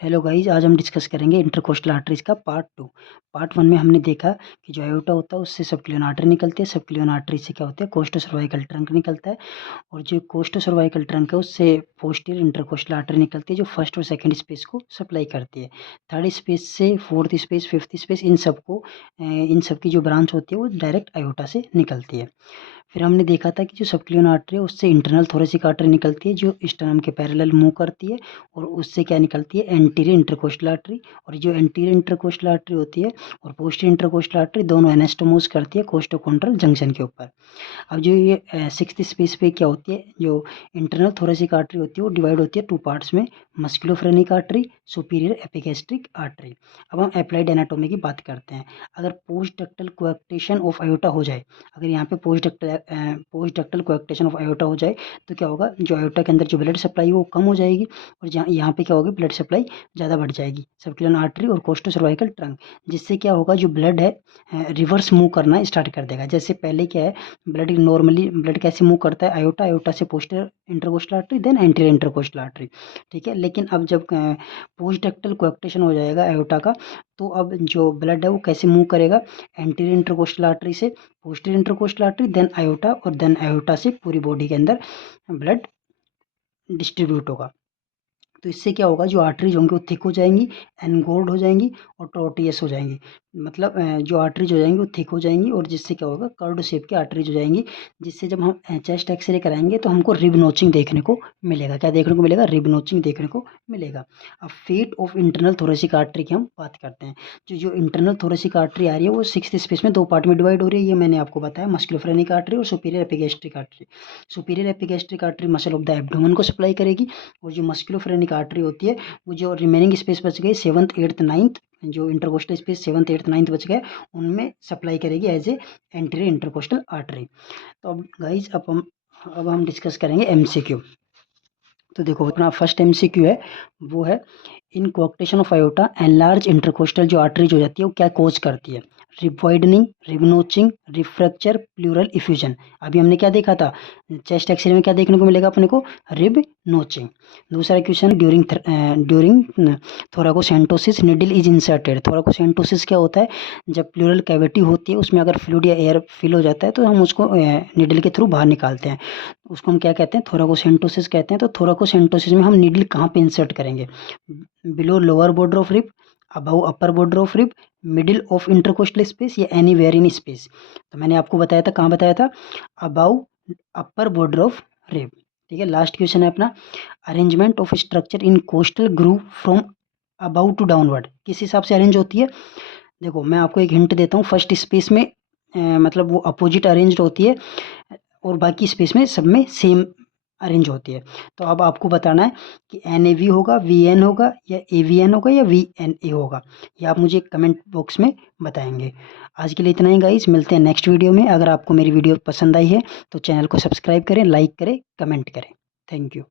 Hello guys, आज हम discuss करेंगे इंटरकोस्टल आर्टरीज का पार्ट 2। पार्ट 1 में हमने देखा कि जो आयोटा होता है उससे सबक्लियन आर्टरी निकलती है। सबक्लियन आर्टरी से क्या होता है, कोस्टो सर्वाइकल ट्रंक निकलता है, और जो कोस्टो सर्वाइकल ट्रंक है उससे पोस्टीरियर इंटरकोस्टल आर्टरी निकलती है जो फर्स्ट और सेकंड स्पेस को सप्लाई करती है। थर्ड स्पेस से फोर्थ स्पेस, फिफ्थ स्पेस, इन सब की जो ब्रांच होती है वो डायरेक्ट आयोटा से निकलती है। फिर हमने देखा था कि जो सबक्लियन आर्टरी है उससे इंटरनल थोरेसिक आर्टरी निकलती है जो स्टर्नम के पैरेलल मूव करती है, और उससे क्या निकलती है, एंटीरियर इंटरकोस्टल आर्टरी। और जो एंटीरियर इंटरकोस्टल आर्टरी होती है और पोस्टीरियर इंटरकोस्टल आर्टरी दोनों एनास्टोमोस करती है कोस्टोकॉन्ड्रल जंक्शन के ऊपर। अब जो ये सिक्स्थ स्पेस पे क्या होती है, जो इंटरनल थोरेसिक आर्टरी होती है वो डिवाइड होती है टू पार्ट्स में, मस्कुलोफ्रेनिक आर्टरी, सुपीरियर एपिगैस्ट्रिक आर्टरी। अब हम अप्लाइड एनाटोमी की बात करते हैं। अगर post ductal coarctation of iota हो जाए, अगर यहाँ पे post ductal coarctation of iota हो जाए तो क्या होगा, जो आयोटा के अंदर जो ब्लड सप्लाई है वो कम हो जाएगी, और जहाँ यहाँ पे क्या होगी, ब्लड सप्लाई ज़्यादा बढ़ जाएगी सबक्लियन आर्टरी और कोस्टो सर्वाइकल ट्रंक। जिससे क्या होगा, जो ब्लड है रिवर्स मूव करना स्टार्ट कर देगा। जैसे पहले क्या है, ब्लड कैसे मूव करता है, आयोटा आयोटा से posterior intercostal artery, then anterior intercostal artery. ठीक है, लेकिन अब जब पोस्ट डक्टल कोएक्टेशन हो जाएगा आयोटा का, तो अब जो ब्लड है वो कैसे मूव करेगा, एंटीरियर इंटरकोस्टल आर्टरी से posterior intercostal artery, then aorta, और देन आयोटा से पूरी बॉडी के अंदर ब्लड डिस्ट्रीब्यूट होगा। तो इससे क्या होगा, जो आर्टरीज होंगी वो थिक हो जाएंगी, एनगोर्ड हो जाएंगी और टोर्टियस हो जाएंगी। मतलब जो आर्टरीज हो जाएंगी वो थिक हो जाएंगी, और जिससे क्या होगा, कर्व्ड शेप की आर्टरीज हो जाएंगी। जिससे जब हम चेस्ट एक्सरे कराएंगे तो हमको रिब नोचिंग देखने को मिलेगा। क्या देखने को मिलेगा, रिब नोचिंग देखने को मिलेगा। अब fate of internal thoracic artery की हम बात करते हैं। जो इंटरनल थोरेसिक आर्टरी आ रही है वो सिक्स्थ स्पेस में दो पार्ट में डिवाइड हो रही है, ये मैंने आपको बताया, मस्कुलोफ्रेनिक आर्टरी और superior epigastric artery. Superior epigastric artery muscle of the abdomen को सप्लाई करेगी, और जो मस्कुलोफ्रेनिक आर्टरी होती है वो जो रिमेनिंग स्पेस बच गई, सेवन्थ एट्थ नाइन्थ, जो intercostal space seventh eighth ninth बच गए, उनमें सप्लाई करेगी as a anterior intercostal artery. तो अब गाइज अब हम डिस्कस करेंगे एमसीक्यू। तो देखो, अपना फर्स्ट एमसीक्यू है वो है, in coarctation of aorta enlarge intercostal जो आर्टरीज हो जाती है वो क्या कोज करती है, rib widening, rib notching, rib fracture, pleural effusion. अभी हमने क्या देखा था, चेस्ट एक्सरे में क्या देखने को मिलेगा अपने को, रिब नोचिंग। दूसरा question, during thoracocentesis needle is inserted. Thoracocentesis क्या होता है, जब प्लूरल कैविटी होती है उसमें अगर फ्लूइड या एयर फिल हो जाता है तो हम उसको निडल के थ्रू बाहर निकालते हैं, उसको हम क्या कहते हैं, थोराकोसेंटोसिस कहते हैं। तो थोराकोसेंटोसिस में हम निडल कहाँ पे इंसर्ट करेंगे, below lower border of rib, above upper border of rib, middle of intercostal space, या एनीवेयर इन स्पेस। तो मैंने आपको बताया था, कहाँ बताया था, above upper border of rib. ठीक है, लास्ट क्वेश्चन है अपना, arrangement of structure in costal groove from above to downward किस हिसाब से अरेंज होती है। देखो, मैं आपको एक हिंट देता हूँ, फर्स्ट स्पेस में मतलब वो अपोजिट अरेंज्ड होती है, और बाकी स्पेस में सब में सेम अरेंज होती है। तो अब आपको बताना है कि NAV होगा, VN होगा, या AVN होगा, या VNA होगा। ये आप मुझे कमेंट बॉक्स में बताएंगे। आज के लिए इतना ही गाइस, मिलते हैं नेक्स्ट वीडियो में। अगर आपको मेरी वीडियो पसंद आई है तो चैनल को सब्सक्राइब करें, लाइक करें, कमेंट करें। Thank you.